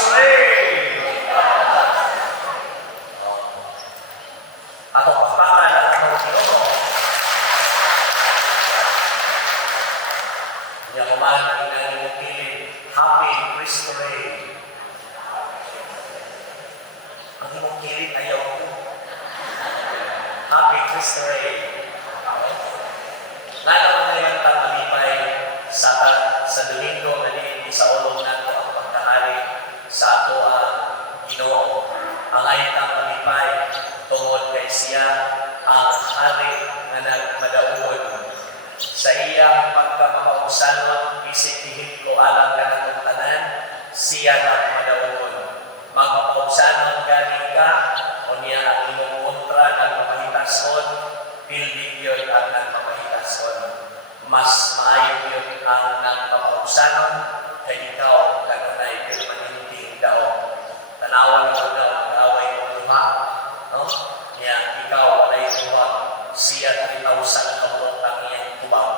Cristo Rey! Ato pakpakan ang mga Ginoo. Niya kumain ang inang pilin, Happy Cristo Rey. Ang imong kilid ayaw ko. Happy Cristo Rey. Ngayon ang nalibantang malipay sa Domingo na di sa ulong nato ang pagkahari sa ato ang Ginoo. Ang ayatang malipay tungod kay siya ang hari na nagmadaon. Sa iyang pagkamakausanon, isip dihit ko alang ka ng tanan, siya nagmadaon. Magpapausanon gani ka, o niya ang imong kontra ng mamahitason, pildig yun ang nagmamahitason. Mas maayo yun ang nagpapausanon, kay ikaw kanunay permanenting daw. Tanawan mo daw ang away mo luha, no? Niya ikaw walay tuwag, siya 3,000 kamot ang iyang tuwag.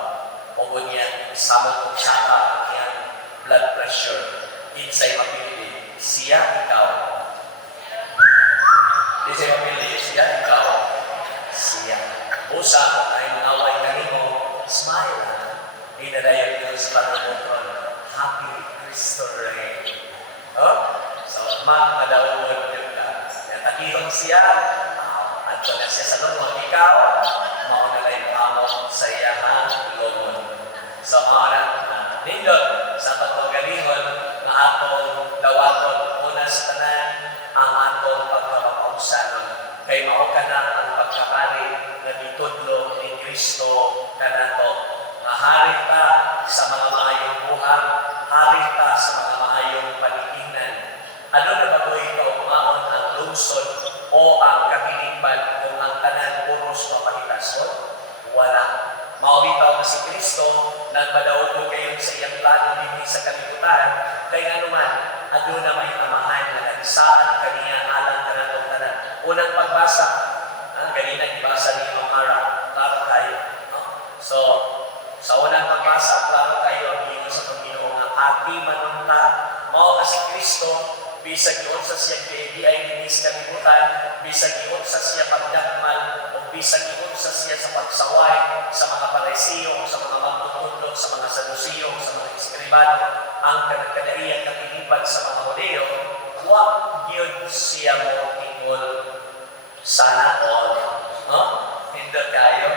O niya samot kong saka ang iyang blood pressure. Insay mapili, siya ikaw. Insay mapili, siya ikaw. Siya. Usa ay manaway kanimo, smile ha. Inadayon ko sa pagkakotron. Happy Cristo Rey. Oh? So, madawon yun ka. Natakihon siya, at na siya sa lumon. Ikaw, maunalay mo sa iyahang lumon. So, mauna, nindot sa pagpagalingon na atong dawaton una sa tanan ang atong pagkakapausanon. Kay mao ka na ang pagkakari na ditudlo ni Kristo kanato. Hari ta sa mga maayong buhang, hari ta sa mga maayong panikinan. Ano na bagoy ka umaon ang lungsod o ang kapilipan kung ang tanan puros mapahitason? Wala. Maubitaw na si Kristo, nagpadaog ko kayo sa iyang plano din sa kalibutan, kaya nga naman, ano na may amahan na nagsaan kaniya alang ka na itong tanan. Unang pagbasa, ganina ibasa ni Mara, klaro tayo. No? So, sa unang pagbasa, klaro tayo ang hingo sa Panginoon na ati manunta, mao ka si Kristo, bisag yun sa siya di ay dinis kalibutan, bisag yun sa siya pagdakmal, o bisag yun sa siya sa pagsaway, sa mga paresiyo, sa mga magtutundo, sa mga sadusiyo, sa mga eskribano, ang kanagkadaiyan kakilipan sa mga Hudeo, wag yun siya mo ikol sana all. No? Hindi kayo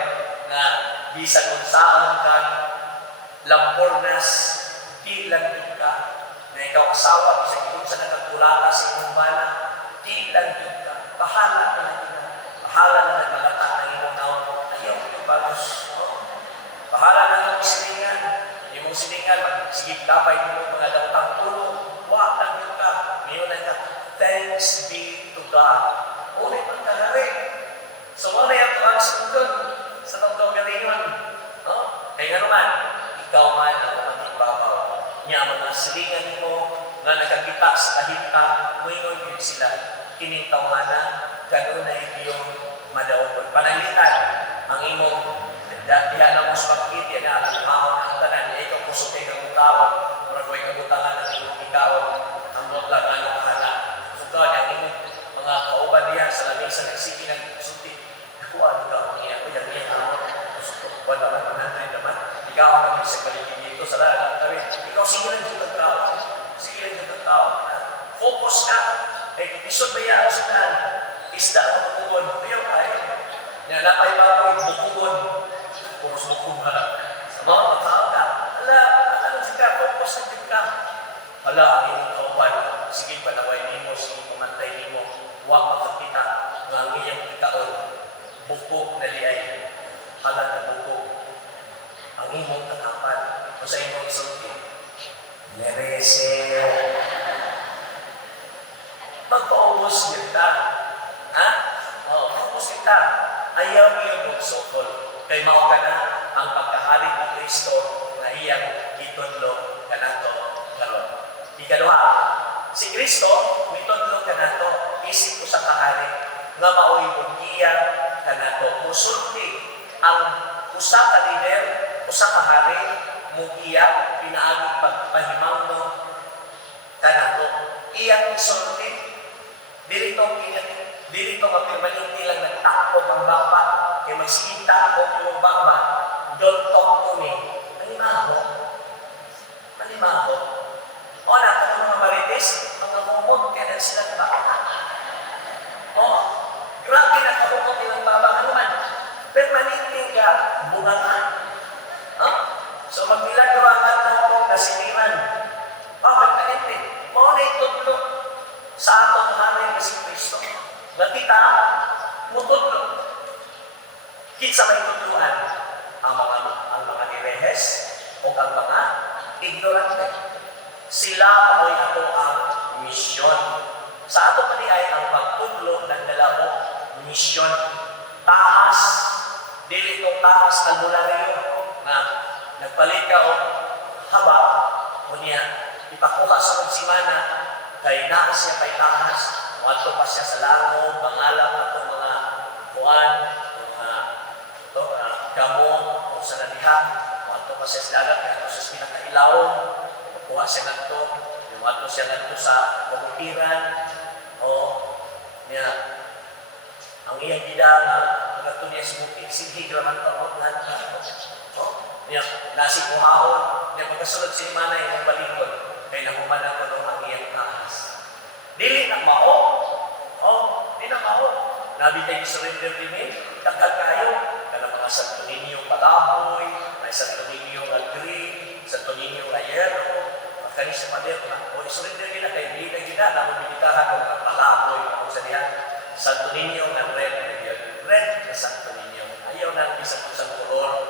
na bisag kung saan ka lampornas, di lang yun ka. Na ikaw asawa, bisag kung sa nagagulata sa imong bala, di lang yun ka. Bahala ka na yun. Bahala na nagmalata ng imong naon. Ayaw yung balos. No? Bahala na ng silingan. Imong silingan, sige kapay mo mga dautang tulong. Wag lang yun ka. Ngayon na ka, thanks be to God. Ulit ang kalari. So, wala yung tuwang sundon sa tawag galingon. No? Kaya nga naman, ikaw man ang magigbabaw. Niya mga silingan mo na nakakita sa kahita, muingon yun sila. Kinintawhana, kanunay yung madawon. Pananglitan, ang imong diha na mong spagkit, yan na, ang mahon ang tanan, niya ikaw kusok kayo ng butawang, murag may kabutangan ng imong ikawang, ang mutlang na yung kahana. So, ang imong mga kauban niya sa lamisa nagsiki ng sunti. Ako, ano ka ang iya ko, yan niya ako. Wala naman, mananay naman. Ikaw ang kami sa kaligid dito sa lahat. Ikaw, sige lang yung tagtao. Sige lang yung tagtao. Focus ka. Eh, isod ba yan sa tahan? Isda ang bukugon. Ayaw tayo. Nalapay pa ako, bukugon. Focus bukugon ka. Sa mga tagtao ka. Hala, ano siya, focus na din ka. Hala, ang iyong kauban. Sige, panaway nimo, sige, pumantay nimo. Huwag makakita ng ang iyong ikaon. Bukok na liay. Hala na bukok. Ang imong katapan. O sa imong isulti. Mereseo. Magpaubos kita. Ha? O, paubos kita. Ayaw niyo magsukol. Kay mao ka na ang pagkahalik ng Kristo na iyang itudlo ka na to karon. Ikaduha, si Kristo, itudlo ka na to, isip ko sa kahalik, nga mao'y bugiya ka na to. Musulti ang usa ka lider, usa ka hari, mugiya, pinaaging pagpahimaw no, ka na to. Iya Dili ito mapirmanente lang nagtakbo ang baba. Kaya magsikita ko yung baba. Don't talk to me. Malimaho. Malimaho. O na, kung mga marites, mga humog, kaya na sila baba. O, grabe na kahumog yung baba. Ano man? Permanente ka, bunga ka. So magmilagrangan na akong nasiliran. Permanente. Mao na itudlo sa atong hanay kasi Kristo. Nakita, mutudlo. Kitsa may tudluan ang mga nirehes o ang mga ignorante. Sila ay ako ang misyon. Sa ato pa ay ang pagtudlo ng dalawang misyon. Tahas, dili itong tahas na bularyo na nagpalit ka o haba o niya ipakuha sa magsimana kay naa siya kay tahas wato pa siya sa lango pangalam ato mga kuan mga gamon o sa naniha wato pa siya sa dagat kaya ato siya pinakailaw kuha siya nagto wato siya nagto sa pagkupiran o niya ang iyang gida na nagto niya sumupig sige graman taot lahat niya nasi kuhahon niya pagkasunod si Manay ng balikod kaya nahumanan ko nung ang iyang taas. Dili na mao. Di na mao. Nabi tayo surrender din tagal kayo. Kana mga Santo Niño palaboy, may Santo Niño na green, Santo Niño na yero, makani sa pader na. O surrender nila kay hindi na gina, naman binitahan ng palaboy, kung sa niya, Santo Niño na red na Santo Niño. Ayaw na isang kolor,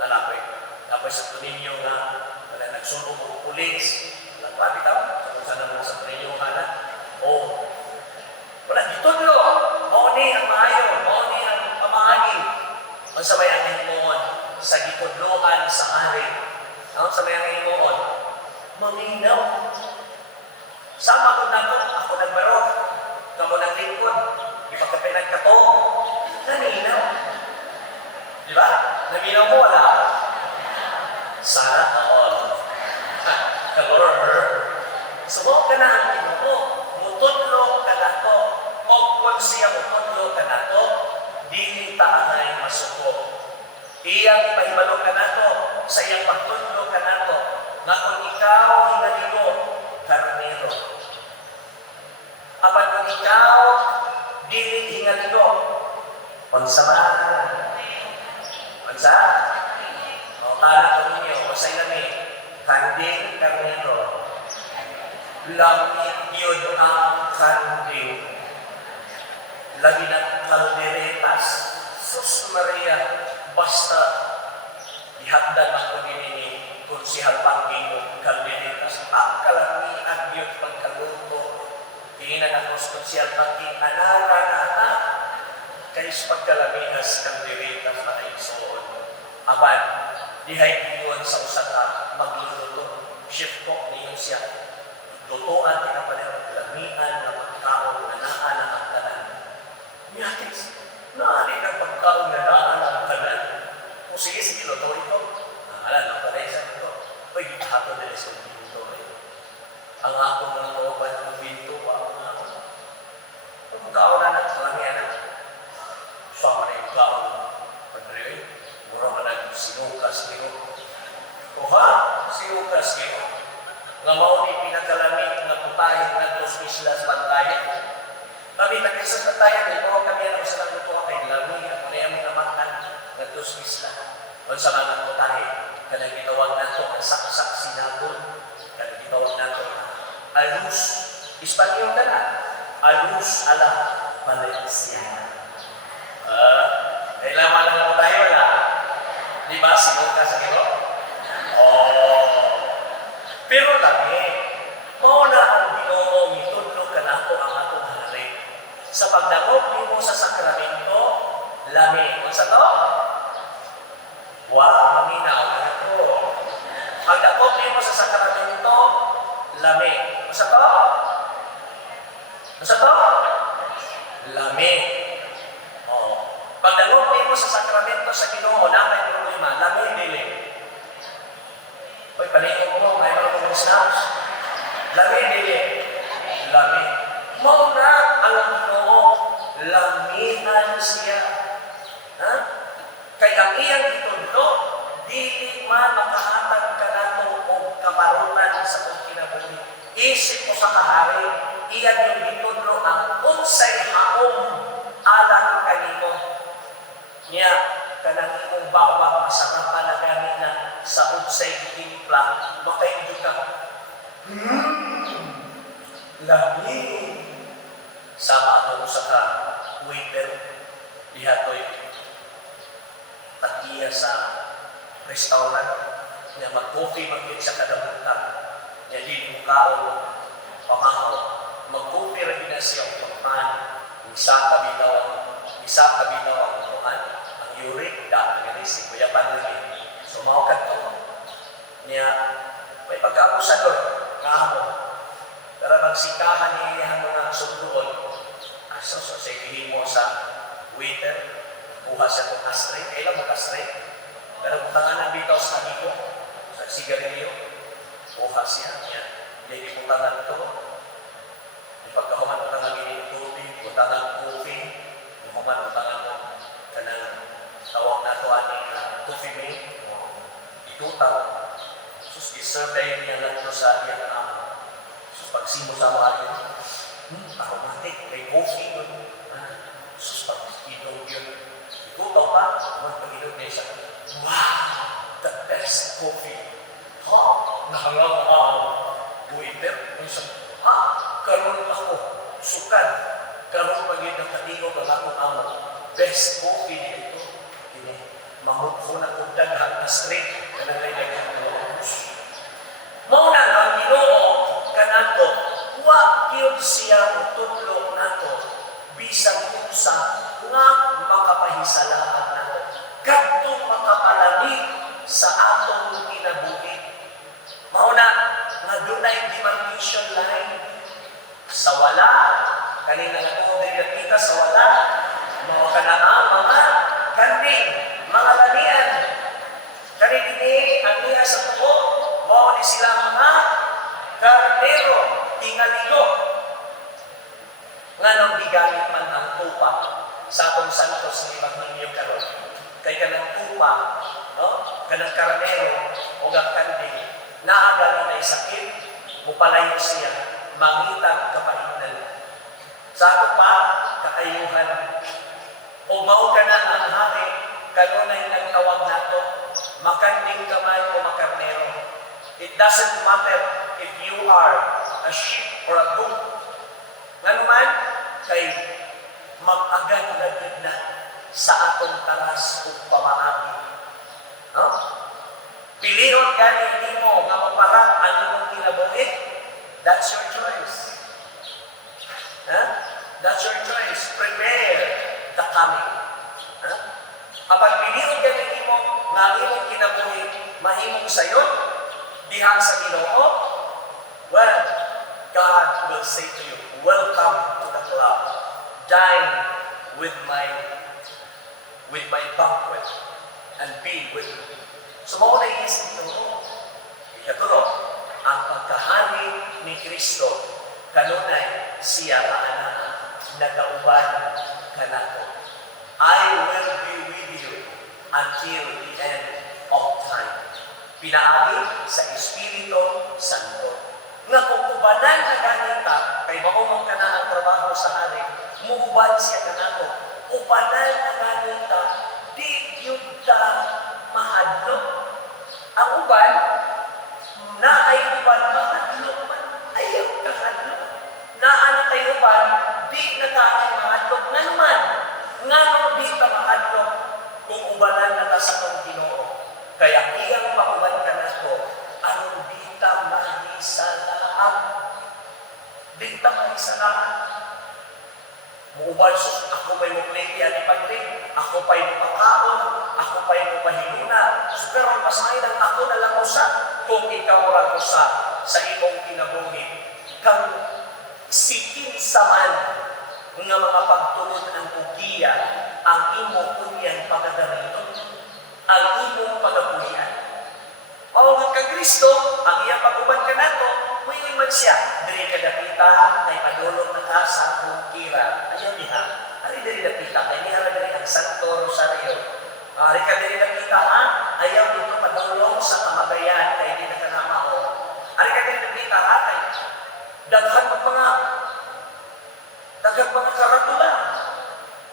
malakoy. Tapos Santo Niño na nagsunog ng pulis, nagpapit ako, kung saan naman sa Niño o wala, ditudlo. Mauni ang maayo, mauni ang pamahagi. Ang sabay ang himoon sa gitudloan sa hari. Ang sabay ang himoon, maminaw. Sama ko na ako nagbaro, kamo ng lingkod, ipagkapinag ka to, naminaw. Di ba? Naminaw mo, wala. Sana all. Sumo ka na ang Ginoo, mutudlo ka na to, o kung siya mutudlo ka na to, dili ta angay masuko. Iyang pahibalo ka na to, sa iyang pagtudlo ka na to, nga kung ikaw hinaligo, karnero. Apan kung ikaw, dili hinaligo, pansamaan. Pansa? O tala ko ninyo, o sa ilami, kanding karnero. Langit yun ang kanding. Lagi ng kalderetas. Sus Maria, basta ihagdan ako nini kung si Halpangin mo kalderetas. Ang kalamian yun pagkaluto. Tingnan ako kung si Halpangin, anara na kaysa pagkalamias kalderetas na kaisuon. Aban, dihay yun sa usaka magluluto. Chef ko niyo siya. Lutuan, tinapalero, lamian, na pagkaon, na naan ang agtanan. Yakis, naanin ang pagkaon na naan ang agtanan. Kung sige, luto ito. Alam, napanay sa ito. Uy, hapon na sa binto. Ang akong mga kauban ng binto, ang akong. Kung pagkaon na lamian na. Sama na yung pagkaon. Padre, mura ka na sinukas niyo. Sinukas niyo. Nga mauni pinagalamit na putahin ng dos islas bantayan. Kami nag-isas na tayo, ito kami ang sa nagluto kay Lami, at kaya mo namakan ng dos islas. Kung sa mga putahin, kanang gitawag nato ang saksak sinabon, kanang gitawag nato alus, Espanyol ka na, alus ala Valenciana. Kailangan lang ako tayo na, di ba, sinuka ka sa ito? Pero lami, mauna ang Ginoo itudlo ka na ako ang atong hari. Sa pagdakop mo sa sakramento, lami. Kung sa to? Maminaw ka na to. Pagdakop mo sa sakramento, lami. Kung sa to? Kung sa to? Lami. Pagdakop mo sa sakramento sa Ginoo, na may problema, lami, dili. Uy, panikot mo, may mga kong snaps. Lami, dili. Lami. Mauna ang Ginoo, lamihan siya. Ha? Kaya ang iyang itudlo, dili man makahatag ka nato o kaparunan sa kong kinabuhi. Isip ko sa kahari, iyan yung itudlo ang unsay haom alang kanimo. Niya, kanang imong bawang masarapan na gani na sa unsay timpla, makaindi ka. Lami. Sama ako sa ka, waiter, dihatoy, tagiya sa restaurant, niya mag-coffee mag-get sa kadabutan, niya di mukhaon, pangako, mag-coffee rin na siya pagpahan, isa kabinaw ang tuhan, ang uric, dahil nga si Kuya Panagin, sumawag to, niya, may pagkaakusador, kahapon, pero magsikahan niya mo ng sunduon, so sabihin mo sa waiter, kuha siya itong ashtray, kailan mo ashtray? Pero kung tanganan dito sa kaniko, sa sigarilyo, kuha siya, yan. Hindi mo tangan ito. Ipagkahuman mo tangan yung tubig, o tangan coffee, human mo tangan mo, kanang tawag na ito aning coffee mate, itutaw. Sus, isurvey niya lang ito sa iyang amo. Sus, pagsimo sa mga yun, automatic, may coffee yun. Sus, pag-inog yun. Ikutaw pa, mag-inog niya siya. Wow! The best coffee. Ha? Nahangang ako. Waiter, ha? Karoon ako. Sukan. Karoon pag-inog ng katingog ang akong amo. Best coffee nito. Mahutfo na kong daghan na straight. Kanalay daghan na lobos. Mauna ang Ginoo kanato, wa gyud siya utudlo nato bisag usa nga makapahisalaan nato. Kadto makapalamig sa atong kinabuhi. Mauna nga dunay demarcation line sa wala kanina nga ko kita sa wala mga kanaa mga kanding mga lanian kanini ang niya sa tuo mao ni sila mga karnero ingaligo nga nang gigamit man ang tupa sa atong santos ni Magninyo karon kay kanang tupa no kanang karnero o ang kanding naagani na sakit mupalayo siya mangitag kapainan sa ato pa kakayuhan o mao ka na ang hari kanunay nagtawag nato makanding ka man o makarnero. It doesn't matter if you are a sheep or a goat. Nga naman, kay mag-agad na sa atong taras o pamaagi. No? Pilihon gani hindi mo nga maparang ang imong kinabuhi. That's your choice. Huh? That's your choice. Prepare the coming. Huh? Kapag pilihon gani mo nga ang imong kinabuhi, mahimong sayon, diha sa Ginoo, well, God will say to you, welcome to the club. Dine with my banquet and be with me. So, mauna isip Ginoo. Ikatulo, ang pagkahari ni Kristo, kanunay siya kaana, nagauban kanato. I will be with you until the end of time. Pinaagi sa Espiritu Santo. Nga kung ubanan na ganita, kay maumang ka na ang trabaho sa hari, muubad siya ka na ko. Ubanan na ganita, di yun ta mahadlok. Ang uban, na ay uban mahadlok man, ayaw ka hadlok. Na ano tayo uban, di na tayo mahadlok na naman. Nga nung di ka mahadlok, kung ubanan na ta sa kong Ginoo. Kaya iyang pauban ka na ko, anong di ta mahisalaan? Di ta mahisalaan. Muubad sus, ako pa'y mupliti at ipagrin, ako pa'y mapakaon, ako pa'y mapahiluna. So, pero masahin ang ako na lang usa, kung ikaw lang usa sa imong kinabuhi. Kang sikin saman nga mga pagtulod ang ugiya, ang imong unyang pagkadarito. Ang imong pagapulian. O nga ka Kristo, ang iyang pag-uban ka nato, muyoy man siya. Diri ka napita, ay padulong na ka sa akong kira. Ayaw niya. Ari diri nakita, kay niya diri ang Santo Rosario. Ari ka diri nakita ha, ayaw dito padulong sa kamagayan kay di nakanamao. Ari ka diri nakita ha, kay daghan mga karatula.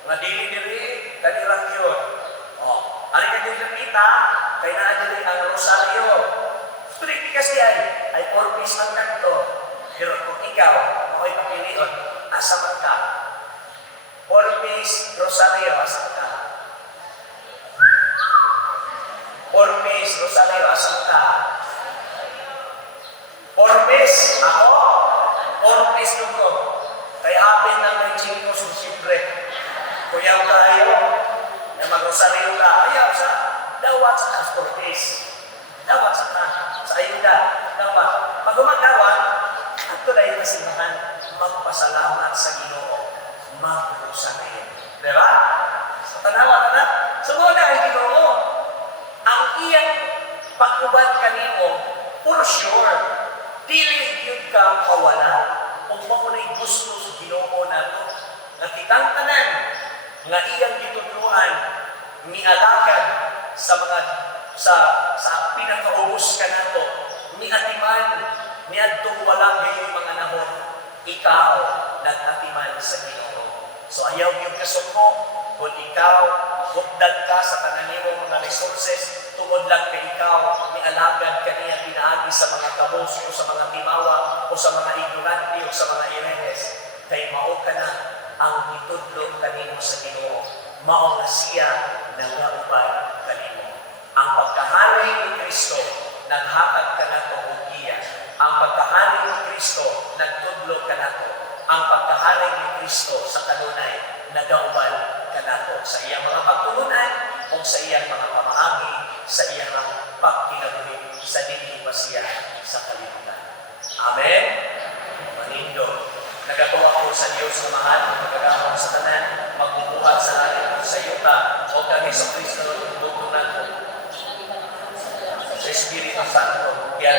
Nga dili kanirang yun. Ari ka diri nakita, kay naa diri ang Rosario. Strict kasi ay 4 piece ang kanto. Pero kung ikaw, ako'y papilion, asa man ka? 4 piece Rosario, asa ka? 4 piece Rosario, asa ka? 4 piece, ako? 4 piece dugo. Kaya hapin na may chingos o simple. Kuyaw tayo, na mag-Rosario ka, ayaw sa dawat sa 4 piece. Dawat sa ayuda, dawat. Pag gumagawa, ito na yung kasimbahan, magpasalamat sa Ginoo, mag-Rosario. Diba? So, tanawa ka na? So, muna ang Ginoo. Ang iyang pag-ubad kanimo, for sure, dili yun ka kawala. Kung maunay gusto sa Ginoo na ito, nakitang tanan, nga iyang gitutluan, nialagad sa mga, sa pinakaubos ka na ito, niatiman, niadtong walang gayon mga nahon, ikaw nagatiman sa Ginoo. So ayaw yung kasuko, kung ikaw hukdad ka sa kananimo mga resources, tungod lang kay ikaw, nialagad ka niya pinaagi sa mga kabos o sa mga timawa o sa mga ignorante o sa mga irenes, kay mao ka na ang itudlo kanimo sa Ginoo. Mao na siya nagauban kanimo. Ang pagkahari ni Kristo, naghatag ka na ito o iya. Ang pagkahari ni Kristo, nagtudlo ka na ito. Ang pagkahari ni Kristo sa kanunay, nagauban ka na ito. Sa iyang mga pagtulunan o sa iyang mga pamaagi, sa iyang pagkinabuhi, sa dili pa siya sa kalimutan. Amen? Manindo. Nagagawa ko sa Diyos na mahal, nagagawa ko sa tanan, magbubuhat sa akin sa yuta, o kami sa Kristo